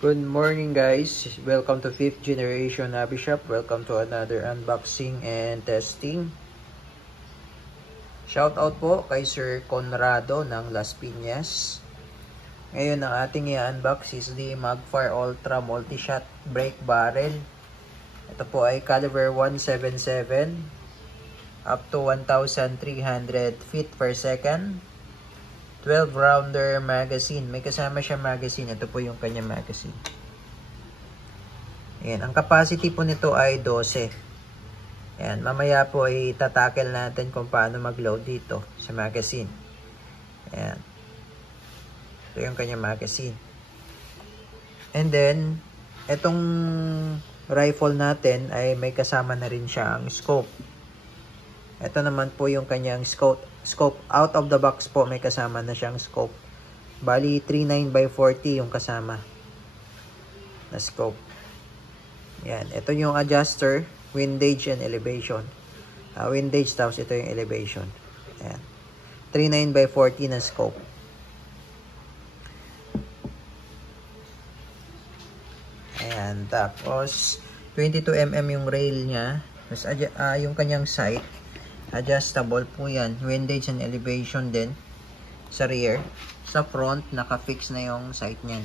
Good morning guys, welcome to 5th generation Hobby Shop. Welcome to another unboxing and testing. Shout out po kay Sir Conrado ng Las Piñas. Ngayon ang ating i-unbox is the Magfire Ultra Multi-Shot Brake Barrel. Ito po ay caliber 177 up to 1,300 feet per second. 12 rounder magazine. May kasama siya magazine. Ito po yung kanya magazine. Ayan. Ang capacity po nito ay 12. Ayan. Mamaya po ay tatakel natin kung paano mag-load dito sa magazine. Ayan. Ito yung kanya magazine. And then, itong rifle natin ay may kasama na rin siya ang scope. Ito naman po yung kanyang scope. Out of the box po, may kasama na siyang scope. Bali, 39x40 yung kasama na scope. Yan. Ito yung adjuster, windage and elevation. Windage, tapos ito yung elevation. Yan. 39x40 na scope. Ayan. Tapos, 22mm yung rail niya. Tapos, yung kanyang sight. Adjustable po yan. Windage and elevation din sa rear. Sa front, naka-fix na yung sight niyan.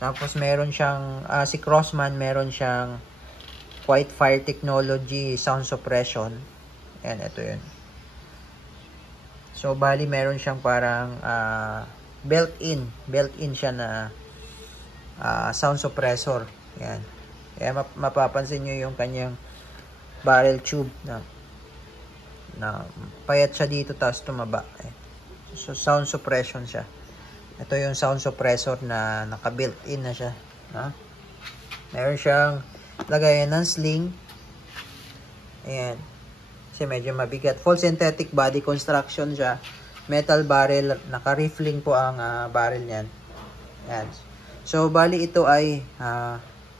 Tapos meron siyang, si Crossman, meron siyang White Fire Technology sound suppression. Ayan, ito yun. So, bali meron siyang parang built-in siya na sound suppressor. Ayan. Kaya mapapansin nyo yung kanyang barrel tube na payat siya dito tapos tumaba. So sound suppression siya. Ito yung sound suppressor na naka-built-in na siya. Meron siyang lagayan ng sling. Ayan. Kasi medyo mabigat. Full synthetic body construction siya. Metal barrel. Naka-riffling po ang barrel niyan. Ayan. So bali ito ay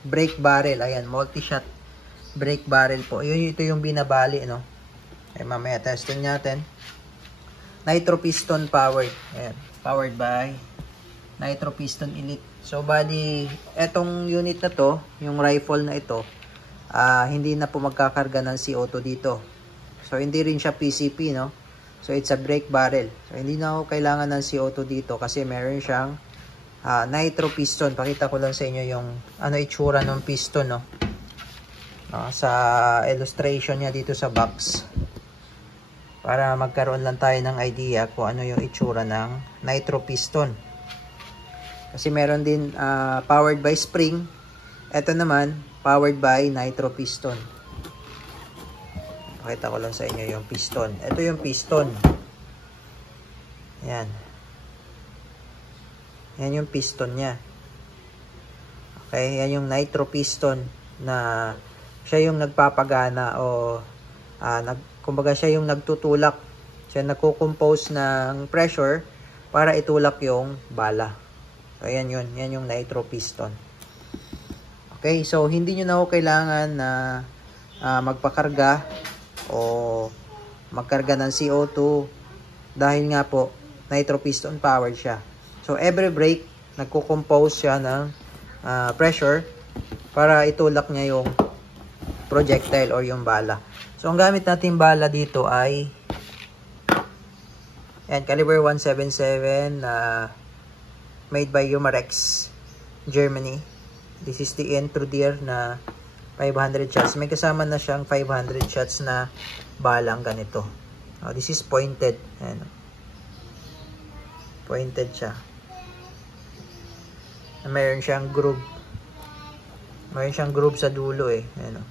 brake barrel. Ayan. Multi-shot brake barrel po. Ito yung binabali, no? Ay, mamaya testing natin. Nitro piston powered. Ayan. Powered by Nitro Piston Elite. So, bali, etong unit na to, yung rifle na ito, hindi na po magkakarga ng CO2 dito. So, hindi rin siya PCP, no? So, it's a brake barrel. So, hindi na ako kailangan ng CO2 dito kasi meron siyang nitro piston. Pakita ko lang sa inyo yung itsura ng piston, no? Sa illustration niya dito sa box. Para magkaroon lang tayo ng idea kung ano yung itsura ng nitro piston. Kasi meron din powered by spring. Ito naman, powered by nitro piston. Pakita ko lang sa inyo yung piston. Ito yung piston. Ayan. Yan yung piston niya. Okay, yan yung nitro piston na siya yung nagpapagana o kumbaga siya yung nagtutulak. Siya nagko-compose ng pressure para itulak yung bala. So, ayan yun. Yan yung nitro piston. Okay, so hindi nyo na ako kailangan na magpakarga o magkarga ng CO2 dahil nga po nitro piston powered siya. So, every brake nagko-compose siya ng pressure para itulak niya yung projectile or yung bala. So, ang gamit natin bala dito ay caliber 177 made by Umarex, Germany. This is the Intruder na 500 shots. May kasama na siyang 500 shots na balang ganito. This is pointed. Ayan. Pointed siya. Mayroon siyang groove. Mayroon siyang groove sa dulo eh. Ayan.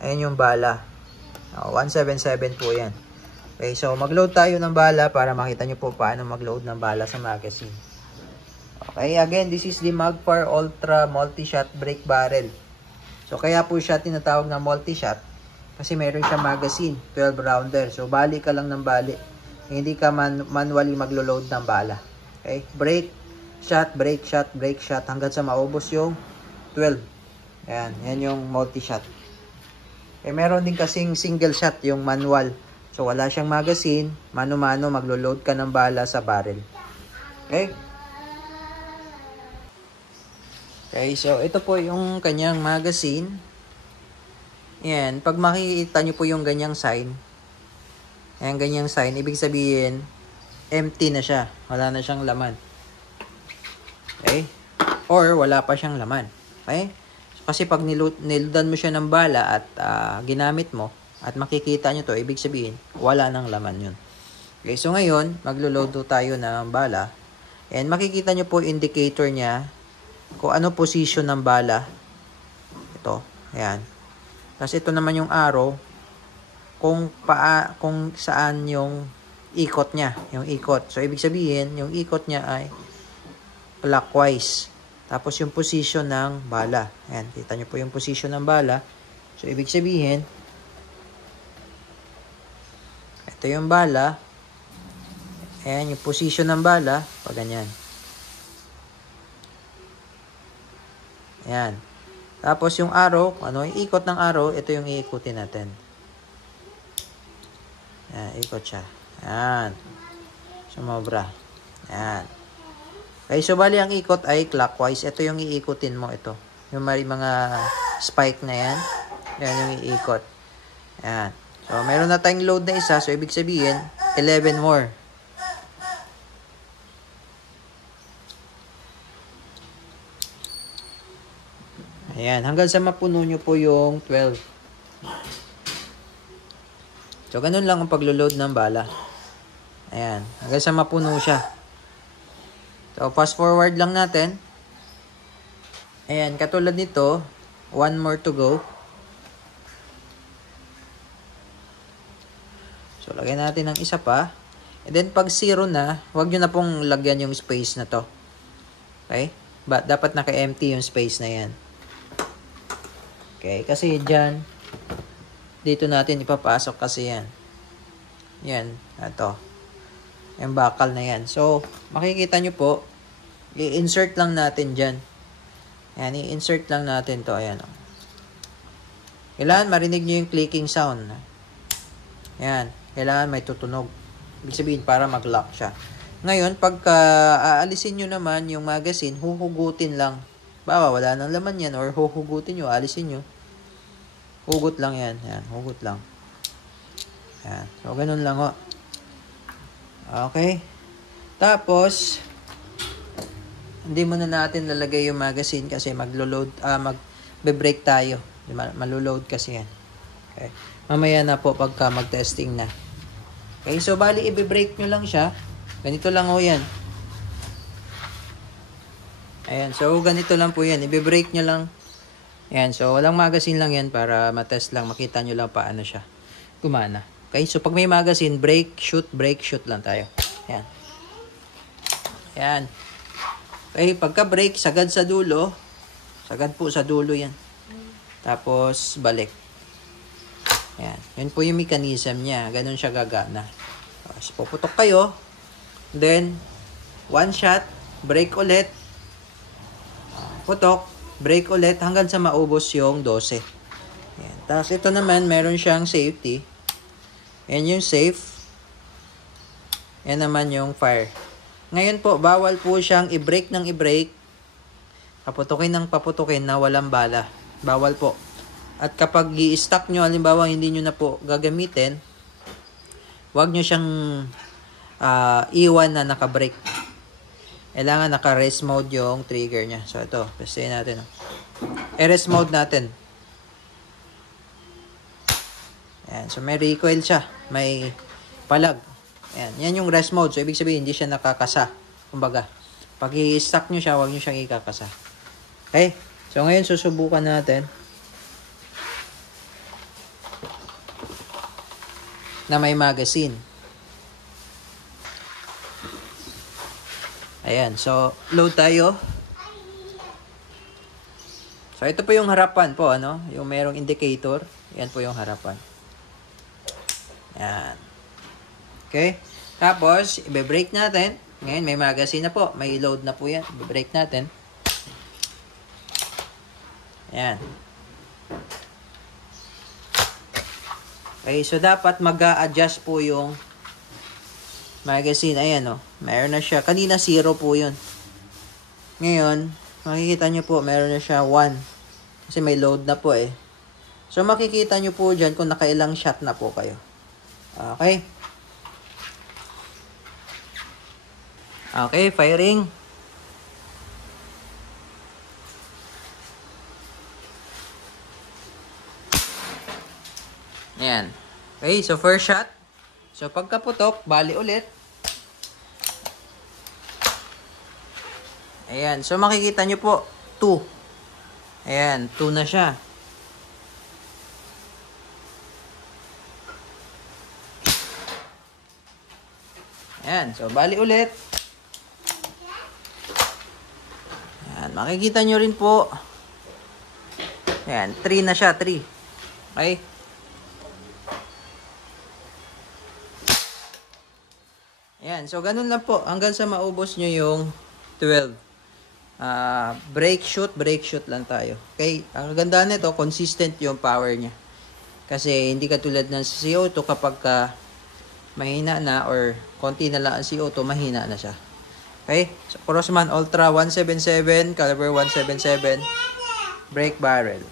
Ayan yung bala. 177 po yan. Okay, so mag-load tayo ng bala para makita nyo po paano mag-load ng bala sa magazine. Okay, again, this is the Magfire Ultra Multi-Shot Brake Barrel. So, kaya po siya tinatawag na multi-shot kasi meron siya magazine, 12 rounder. So, bali ka lang ng bali. Hindi ka manually maglo-load ng bala. Okay, brake shot, brake shot, brake shot hanggang sa maubos yung 12. Ayan, yan yung multi-shot. Meron din kasing single shot, yung manual. So, wala siyang magazine. Mano-mano, maglo-load ka ng bala sa barrel. Okay? Okay, so ito po yung kanyang magazine. Yan, pag makikita nyo po yung ganyang sign, ayan, ganyang sign, ibig sabihin, empty na siya. Wala na siyang laman. Okay? Or wala pa siyang laman. Okay? So, kasi pag niludan mo siya ng bala at ginamit mo, at makikita nyo to, ibig sabihin, wala nang laman yun. Okay, so ngayon, maglo-load tayo ng bala. And makikita nyo po indicator niya, kung ano position ng bala. Ito, ayan. Tapos ito naman yung arrow kung saan yung ikot niya, yung ikot. So ibig sabihin, yung ikot niya ay clockwise. Tapos yung position ng bala. Ayan, kita niyo po yung position ng bala. So ibig sabihin, ito yung bala. Ayan, yung position ng bala, pag ganyan. Ayan. Tapos yung arrow, ano, yung ikot ng arrow, ito yung iikutin natin. Ayan, ikot siya. Ayan. Sumobra. Ayan. Okay, so bali ang ikot ay clockwise. Ito yung iikutin mo, ito. Yung mga spike na yan. Ayan yung iikot. Ayan. So, meron na tayong load na isa. So, ibig sabihin, 11 more. Ayan, hanggang sa mapuno nyo po yung 12. So, ganun lang ang paglo-load ng bala. Ayan, hanggang sa mapuno siya. So, fast forward lang natin. Ayan, katulad nito, one more to go. So, lagyan natin ng isa pa. And then, pag 0 na, huwag nyo na pong lagyan yung space na to. Okay? Dapat naka-empty yung space na yan. Okay, kasi dyan, dito natin ipapasok kasi yan. Yan, ito. Yung bakal na yan. So, makikita nyo po, i-insert lang natin dyan. Yan, i-insert lang natin to. Ayan. Kailangan marinig nyo yung clicking sound. Yan, kailangan may tutunog. Ibig sabihin, para mag-lock siya. Ngayon, pagka aalisin nyo naman yung magazine, huhugutin lang. Bawa, wala nang laman yan or huhugutin nyo, alisin nyo. Hugot lang yan. Yan, hugot lang. Yan. So, ganun lang ho. Okay. Tapos, hindi muna natin lalagay yung magazine kasi magbe-break tayo. Maloload kasi yan. Okay. Mamaya na po pagka mag-testing na. Okay, so bali i-break nyo lang siya. Ganito lang ho yan. Ayan, so ganito lang po yan. I-break nyo lang. Ayan, so walang magazine lang yan para matest lang. Makita nyo lang paano siya gumana. Okay, so pag may magazine, break, shoot lang tayo. Ayan. Ayan. Okay, pagka-break, sagad sa dulo. Sagad po sa dulo yan. Tapos, balik. Ayan. Yun po yung mechanism niya. Ganun siya gagana. Tapos, puputok kayo. Then, one shot, break ulit. Putok, break ulit hanggang sa maubos yung 12. Ayan. Tapos ito naman, meron siyang safety. Ayan yung safe. Ayan naman yung fire. Ngayon po, bawal po siyang i-break ng i-break. Paputukin ng paputukin na walang bala. Bawal po. At kapag i-stock nyo, halimbawa hindi nyo na po gagamitin, huwag nyo siyang iwan na naka-break. Kailangan naka-rest mode yung trigger niya. So, ito. Pastayin natin. I-rest mode natin. Ayan. So, may recoil siya. May palag. Ayan. Yan yung rest mode. So, ibig sabihin, hindi siya nakakasa. Kumbaga, pag i-stack nyo siya, huwag nyo siyang ikakasa. Okay? So, ngayon, susubukan natin na may magazine. Ayan, so load tayo. So ito po yung harapan po, ano? Yung merong indicator. Yan po yung harapan. Ayan. Okay? Tapos, i-break natin. Ngayon, may magazine na po. May load na po yan. I-break natin. Ayan. Okay, so dapat mag-a-adjust po yung magazine. Ayan, oh. Mayroon na siya. Kanina 0 po yun. Ngayon, makikita nyo po, meron na siya 1. Kasi may load na po eh. So, makikita nyo po dyan kung nakailang shot na po kayo. Okay? Okay, firing. Ayan. Okay, so first shot. So, pagkaputok, bali ulit. Ayan. So, makikita nyo po, 2. Ayan, 2 na siya. Ayan. So, bali ulit. Ayan. Makikita nyo rin po. Ayan, 3 na siya, 3. Okay? Ayan. So, ganun lang po. Hanggang sa maubos nyo yung 12. Break shoot lang tayo. Okay? Ang ganda nito, consistent yung power niya. Kasi hindi katulad ng CO2 kapag mahina na or konti na lang ang CO2, mahina na siya. Okay? So, Crosman Ultra 177, caliber 177, brake barrel.